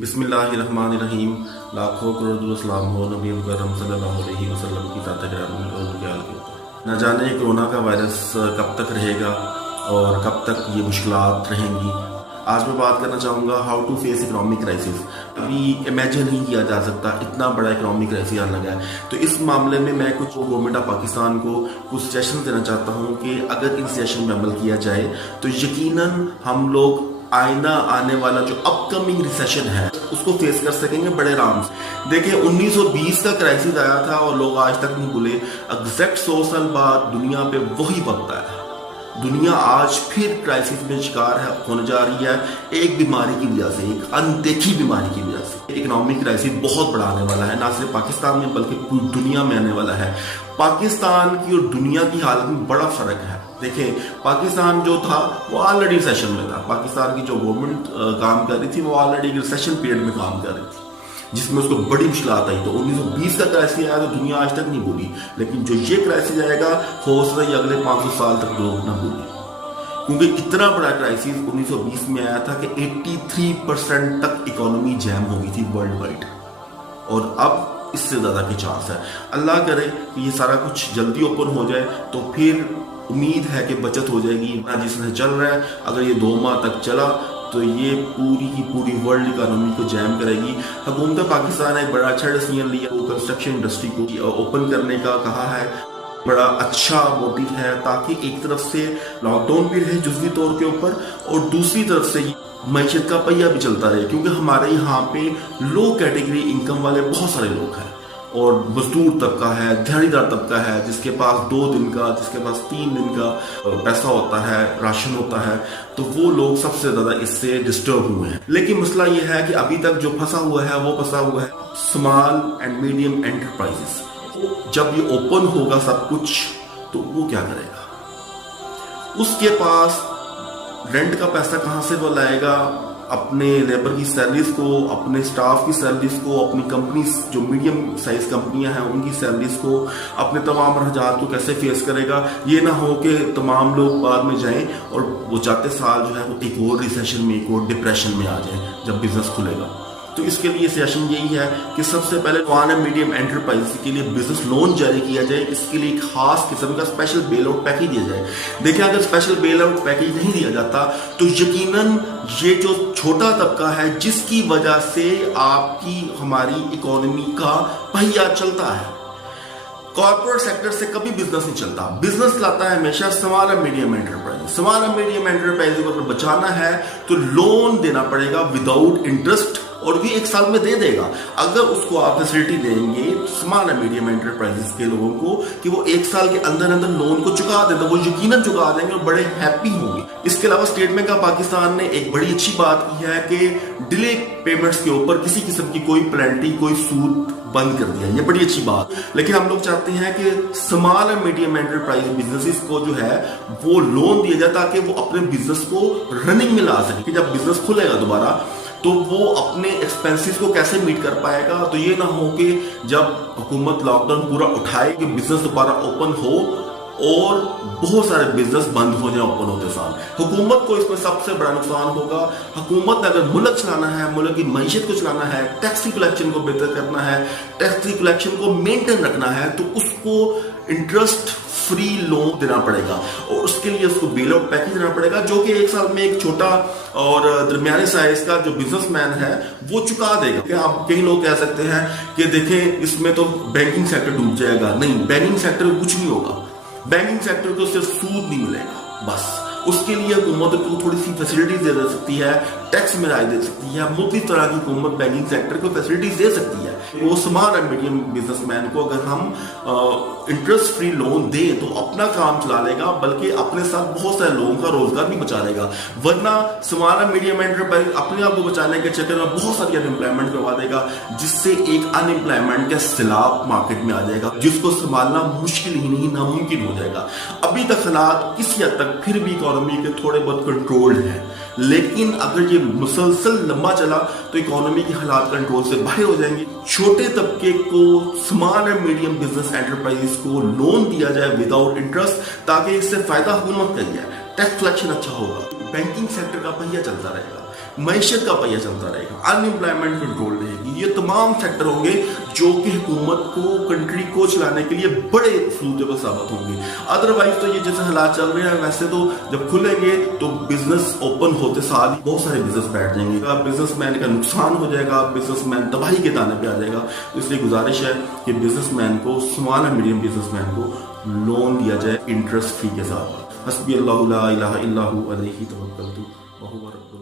बिस्मिल्लाहिर्रहमानिर्रहीम। लाखों करोड़ों सलाम हो नबी मुकर्रम सल्लल्लाहु अलैहि वसल्लम की ज़ात गिरामी और उनके आल के ऊपर। न जाने कोरोना का वायरस कब तक रहेगा और कब तक ये मुश्किलात रहेंगी। आज मैं बात करना चाहूँगा how to face economic crisis. अभी इमेजिन नहीं किया जा सकता इतना बड़ा इकोनॉमिक क्राइसिस आने लगा है। तो इस मामले में मैं कुछ गवर्नमेंट ऑफ पाकिस्तान को कुछ सजेशन देना चाहता हूँ कि अगर इन सजेशन में अमल किया जाए तो यकीनन हम लोग आईना आने वाला जो अपकमिंग रिसेशन है उसको फेस कर सकेंगे बड़े आराम से। देखिए 1920 का क्राइसिस आया था और लोग आज तक नहीं भूले। एग्जैक्ट 100 साल बाद दुनिया पे वही वक्त आया। दुनिया आज फिर क्राइसिस में शिकार है होने जा रही है एक बीमारी की वजह से, एक अनदेखी बीमारी की वजह से। इकोनॉमिक क्राइसिस बहुत बड़ा आने वाला है, ना सिर्फ पाकिस्तान में बल्कि पूरी दुनिया में आने वाला है। पाकिस्तान की और दुनिया की हालत में बड़ा फर्क है। देखिए पाकिस्तान जो था वो ऑलरेडी रिसेशन में था। पाकिस्तान की जो गवर्नमेंट काम कर रही थी वो ऑलरेडी रिसेशन पीरियड में काम कर रही थी जिसमें उसको बड़ी मुश्किलात आई। तो 1920 का क्राइसिस आया तो दुनिया आज तक नहीं भूली, लेकिन जो ये क्राइसिस आएगा हो सकता है अगले 500 साल तक लोग ना भूलें, क्योंकि इतना बड़ा क्राइसिस 1920 में आया था कि 83% तक इकोनॉमी जैम हो गई थी वर्ल्ड वाइड, और अब इससे ज़्यादा की चांस है। अल्लाह करे कि ये सारा कुछ जल्दी ओपन हो जाए तो फिर उम्मीद है कि बचत हो जाएगी। ना जिसने चल रहा है अगर ये 2 माह तक चला तो ये पूरी की पूरी वर्ल्ड इकोनॉमी को जैम करेगी। हुकूमत पाकिस्तान ने एक बड़ा अच्छा डिसीजन लिया, वो कंस्ट्रक्शन इंडस्ट्री को ओपन करने का कहा है। बड़ा अच्छा मोटिव है ताकि एक तरफ से लॉकडाउन भी रहे जुज़वी तौर के ऊपर और दूसरी तरफ से मईशत का पहिया भी चलता रहे, क्योंकि हमारे यहाँ पे लो कैटेगरी इनकम वाले बहुत सारे लोग हैं और मजदूर तबका है, दिहाड़ीदार तबका है, जिसके पास 2 दिन का, जिसके पास 3 दिन का पैसा होता है, राशन होता है, तो वो लोग सबसे ज़्यादा इससे डिस्टर्ब हुए हैं। लेकिन मसला ये है कि अभी तक जो फंसा हुआ है वो फंसा हुआ है स्मॉल एंड मीडियम एंटरप्राइजेस। जब ये ओपन होगा सब कुछ तो वो क्या करेगा? उसके पास रेंट का पैसा कहाँ से वो लाएगा? अपने लेबर की सैलरीज को, अपने स्टाफ की सैलरीज को, अपनी कंपनी जो मीडियम साइज कंपनियां हैं उनकी सैलरीज को, अपने तमाम अखराजात को कैसे फेस करेगा? ये ना हो कि तमाम लोग बाद में जाएं और वो जाते साल जो है वो एक और रिसेशन में, एक और डिप्रेशन में आ जाए जब बिजनेस खुलेगा। तो इसके लिए सजेशन यही है कि सबसे पहले स्मॉल एंड मीडियम एंटरप्राइज के लिए बिजनेस लोन जारी किया जाए। इसके लिए खास किस्म का स्पेशल बेल आउट पैकेज दिया जाए। देखिए अगर स्पेशल बेल आउट पैकेज नहीं दिया जाता तो यकीनन ये जो छोटा तबका है जिसकी वजह से आपकी हमारी इकोनॉमी का पहिया चलता है, कॉर्पोरेट सेक्टर से कभी बिजनेस नहीं चलता। बिजनेस लाता है हमेशा small and medium enterprise. Small and medium enterprise को अगर बचाना है तो लोन देना पड़ेगा विदाउट इंटरेस्ट, और भी 1 साल में दे देगा। अगर उसको आप फैसिलिटी देंगे स्मॉल एंड मीडियम एंटरप्राइजेस के लोगों को कि वो 1 साल के अंदर अंदर लोन को चुका दें तो वो यकीनन चुका देंगे और बड़े हैप्पी होंगे। इसके अलावा स्टेट बैंक ऑफ पाकिस्तान ने एक बड़ी अच्छी बात की है कि डिले पेमेंट्स के ऊपर किसी किस्म की कोई पेनल्टी, कोई सूद बंद कर दिया। ये बड़ी अच्छी बात। लेकिन हम लोग चाहते हैं कि small and medium enterprise businesses को जो है वो लोन दिया जाए ताकि वो अपने बिजनेस को रनिंग में ला सके। जब बिजनेस खुलेगा दोबारा तो वो अपने एक्सपेंसेस को कैसे मीट कर पाएगा? तो ये ना हो कि जब हुकूमत लॉकडाउन पूरा उठाए कि बिजनेस दोबारा ओपन हो और बहुत सारे बिजनेस बंद हो जाए ओपन होते साल। हुकूमत को इसमें सबसे बड़ा नुकसान होगा। हुकूमत ने अगर मुल्क चलाना है, मुल्क की मईशत को चलाना है, टैक्स की कलेक्शन को बेहतर करना है, टैक्स की कलेक्शन को मेंटेन रखना है, तो उसको इंटरेस्ट फ्री लोन देना पड़ेगा और उसके लिए उसको बेल आउट पैकेज देना पड़ेगा जो कि 1 साल में एक छोटा और दरमियाने साइज का जो बिजनेसमैन है वो चुका देगा। आप कई लोग कह सकते हैं कि देखें इसमें तो बैंकिंग सेक्टर डूब जाएगा। नहीं, बैंकिंग सेक्टर में कुछ नहीं होगा। बैंकिंग सेक्टर को सिर्फ सूद नहीं मिलेगा, बस उसके लिए हुकूमत को थोड़ी सी फैसिलिटीज दे सकती है, टैक्स में राय दे सकती है, मुख्तलिफ तरह की हुकूमत बैंकिंग सेक्टर को फैसिलिटीज दे सकती है। वो स्मॉल एंड मीडियम बिजनेसमैन को अगर हम इंटरेस्ट फ्री लोन दें तो अपना काम चला लेगा, बल्कि अपने साथ बहुत सारे लोगों का रोजगार भी बचा लेगा। वरना स्मॉल एंड मीडियम एंटरप्राइज अपने आप को बचाने के चक्कर में बहुत सारी अनएम्प्लॉयमेंट करवा देगा, जिससे एक अनएम्प्लॉयमेंट का सैलाब मार्केट में आ जाएगा जिसको संभालना मुश्किल ही नहीं, नामुमकिन हो जाएगा। अभी तक हालात किसी हद तक फिर भी इकोनॉमी के थोड़े बहुत कंट्रोल्ड हैं, लेकिन अगर ये मुसलसल लंबा चला तो इकोनॉमी की हालात कंट्रोल से बाहर हो जाएंगे। छोटे तबके को, small and medium business enterprises को लोन दिया जाए विदाउट इंटरेस्ट, ताकि इससे फायदा हुकूमत का ही है। टैक्स कलेक्शन अच्छा होगा, बैंकिंग सेक्टर का पहिया चलता रहेगा। معیشت کا پہیہ چلتا رہے گا، انمپلائمنٹ کنٹرول رہے گی۔ یہ تمام فیکٹر ہوں گے جو کہ حکومت کو، کنٹری کو چلانے کے لیے بڑے سوٹیبل ثابت ہوں گے۔ ادروائز تو یہ جیسے حالات چل رہے ہیں ویسے تو جب کھلیں گے تو بزنس اوپن ہوتے ساتھ ہی بہت سارے بزنس بیٹھ جائیں گے، بزنس مین کا نقصان ہو جائے گا، بزنس مین تباہی کے دانے پہ آ جائے گا۔ اس لیے گزارش ہے کہ بزنس مین کو، small and medium business man کو لون دیا جائے انٹرسٹ فری کے ساتھ۔ حسبی اللہ لا الہ الا ہو علیہ توکلت وہو رب